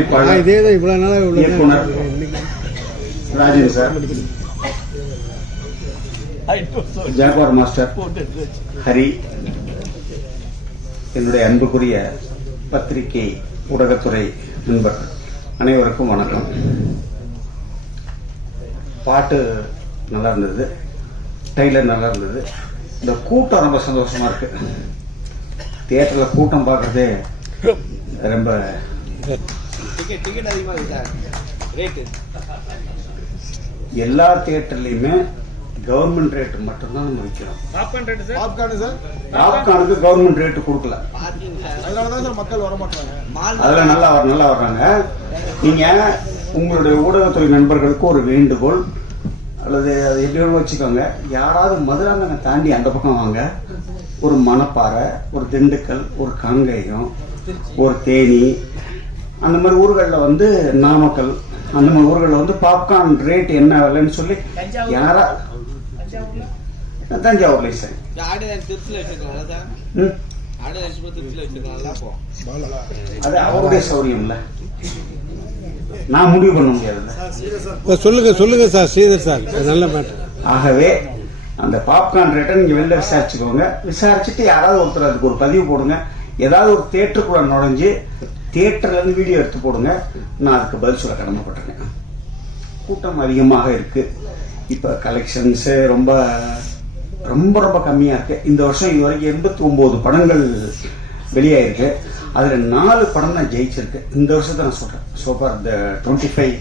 தயாரிப்பாளர் இயக்குனர் Rajan sir, Jaguar master Hari, என்னுடைய அன்புக்குரிய பத்திரிகை ஊடகத்துறை நண்பர் அனைவருக்கும் வணக்கம். பாட்டு நல்லா இருந்தது, ட்ரெய்லர் நல்லா இருந்தது. இந்த கூட்டம் ரொம்ப சந்தோஷமா இருக்கு. தியேட்டர்ல கூட்டம் பார்க்கறதே ரொம்ப எல்லா தியேட்டர்லயுமே கவர்மெண்ட் ரேட் மட்டும்தான் நம்ம விற்கிறோம். பாப்கார்னுக்கு கவர்மெண்ட் ரேட்டு கொடுக்கல, அதெல்லாம் நல்லா வர்றாங்க. நீங்க உங்களுடைய ஊடகத்துறை நண்பர்களுக்கு ஒரு வேண்டுகோள், அல்லது அது எப்படி வச்சுக்கோங்க, யாராவது மதுராந்தகனை தாண்டி அந்த பக்கம் வாங்க, ஒரு மணப்பாறை, ஒரு திண்டுக்கல், ஒரு காங்கேயம், ஒரு தேனி, அந்த மாதிரி ஊர்களில் வந்து நாமக்கல், அந்த மாதிரி ஊர்களில் வந்து பாப்கார்ன் ரேட் என்ன விலைன்னு சொல்லி யாரா தஞ்சாவூர்ல சார் அது அவருடைய சௌரியம்ல, நான் முடிவு பண்ண முடியாது. சொல்லுங்க சார் ஸ்ரீதர் சார், நல்ல மேட்டர். ஆகவே அந்த பாப்கார்ன் ரேட்டை நீங்க வெளில விசாரிச்சுக்கோங்க. விசாரிச்சுட்டு யாராவது ஒருத்தர் அதுக்கு ஒரு பதிவு போடுங்க. ஏதாவது ஒரு தியேட்டருக்குள்ள நுழைஞ்சு தியேட்டர்ல இருந்து வீடியோ எடுத்து போடுங்க. நான் அதுக்கு பதில் சொல்ல கடமைப்பட்டிருக்கேன். கூட்டம் அதிகமாக இருக்கு. இப்ப கலெக்ஷன்ஸ் ரொம்ப ரொம்ப ரொம்ப கம்மியா இருக்கு. இந்த வருஷம் இது வரைக்கும் 89 படங்கள் வெளியாயிருக்கு. அதுல 4 படம் தான் ஜெயிச்சிருக்கு. இந்த வருஷத்தை நான் சொல்றேன். சோஃபார் த 25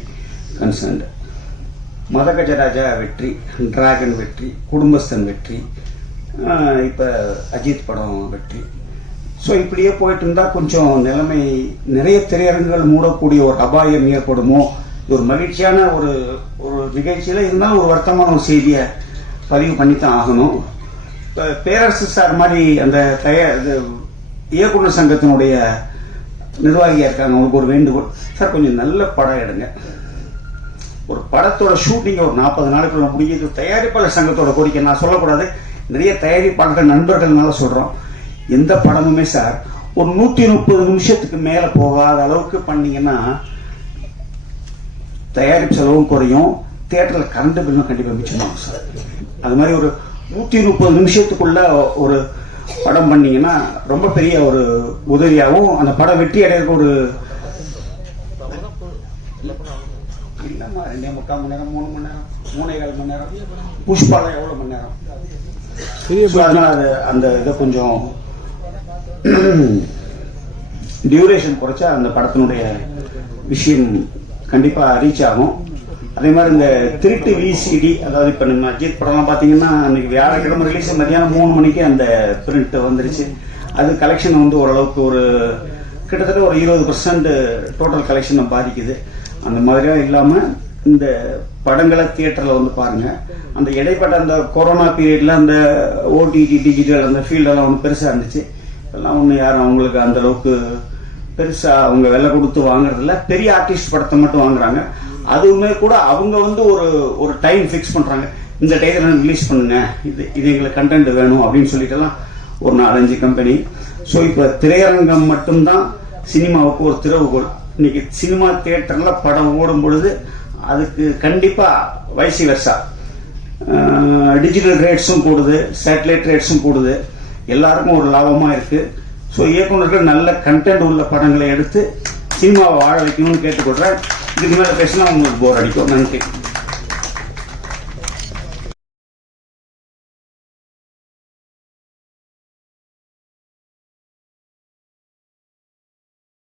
கன்சர்ன்ட். மதகஜராஜா வெற்றி, டிராகன் வெற்றி, குடும்பஸ்தன் வெற்றி, இப்ப அஜித் படம் வெற்றி. ஸோ இப்படியே போயிட்டு இருந்தா கொஞ்சம் நிலைமை, நிறைய திரையரங்குகள் மூடக்கூடிய ஒரு அபாயம் ஏற்படுமோ. ஒரு மகிழ்ச்சியான ஒரு நிகழ்ச்சியில இருந்தாலும் ஒரு வருத்தமான ஒரு செய்தியை பதிவு பண்ணித்தான் ஆகணும். இப்போ பேரரசு சார் மாதிரி அந்த இயக்குனர் சங்கத்தினுடைய நிர்வாகியா இருக்காங்க, அவங்களுக்கு ஒரு வேண்டுகோள் சார், கொஞ்சம் நல்ல படம் எடுங்க. ஒரு படத்தோட ஷூட்டிங் ஒரு 40 நாளுக்குள்ள முடியுது. தயாரிப்பாளர் சங்கத்தோட கோரிக்கை நான் சொல்லக்கூடாது, நிறைய தயாரிப்பாளர்கள் நண்பர்கள்னால சொல்றோம். எந்த படமுமே சார் ஒரு 130 நிமிஷத்துக்கு மேல போகாத அளவுக்கு பண்ணீங்கன்னா தயாரிப்பு செலவும் குறையும், தியேட்டர்ல கரண்ட் பில்லும் கண்டிப்பா மிச்சமாகும் சார். அது மாதிரி ஒரு 130 நிமிஷத்துக்குள்ள ஒரு படம் பண்ணீங்கன்னா ரொம்ப பெரிய ஒரு உதவியாகவும், அந்த படம் வெற்றி அடையிறதுக்கு ஒரு இல்லம்மா 2.25 மணி நேரம், 3 மணி நேரம், 3.25 மணி நேரம். புஷ்பாலம் எவ்வளவு மணி நேரம்? அதனால அந்த இதை கொஞ்சம் டியூரேஷன் குறைச்சா அந்த படத்தினுடைய விஷயம் கண்டிப்பா ரீச் ஆகும். அதே மாதிரி இந்த திருட்டு விசிடி, அதாவது இப்ப நம்ம அஜித் படம்லாம் பாத்தீங்கன்னா அன்னைக்கு வியாழக்கிழமை ரிலீஸ், மதியானம் 3 மணிக்கு அந்த பிரிண்ட் வந்துருச்சு. அது கலெக்ஷன் வந்து ஓரளவுக்கு ஒரு கிட்டத்தட்ட ஒரு 20% டோட்டல் கலெக்ஷனை பாதிக்குது. அந்த மாதிரியா இல்லாம இந்த படங்களை தியேட்டர்ல வந்து பாருங்க. அந்த இடைப்பட்ட அந்த கொரோனா பீரியட்ல அந்த ஓடிடி டிஜிட்டல் அந்த ஃபீல்டெல்லாம் ஒன்று பெருசா இருந்துச்சு. எல்லாம் ஒன்று யாரும் அவங்களுக்கு அந்த அளவுக்கு பெருசா அவங்க விலை கொடுத்து வாங்குறதில்ல. பெரிய ஆர்டிஸ்ட் படத்தை மட்டும் வாங்குறாங்க. அதுவுமே கூட அவங்க வந்து ஒரு டைம் ஃபிக்ஸ் பண்றாங்க, இந்த டைத்துல ரிலீஸ் பண்ணுங்க, இது எங்களுக்கு கண்டென்ட் வேணும் அப்படின்னு சொல்லிட்டுலாம் ஒரு 4-5 கம்பெனி. ஸோ இப்போ திரையரங்கம் மட்டும்தான் சினிமாவுக்கு ஒரு திறவுகோல். இன்னைக்கு சினிமா தியேட்டர்ல படம் ஓடும் பொழுது அதுக்கு கண்டிப்பா வைசி வெர்சா டிஜிட்டல் ரேட்ஸும் கூடுது, சேட்டலைட் ரேட்ஸும் கூடுது, எல்லாருக்கும் ஒரு லாபமா இருக்கு. ஸோ இயக்குநர்கள் நல்ல கண்டென்ட் உள்ள படங்களை எடுத்து சினிமாவை வாழ வைக்கணும்னு கேட்டுக்கொள்றேன். இதுக்கு மேல பேசினா உங்களுக்கு போர் அடிக்கும். நன்றி.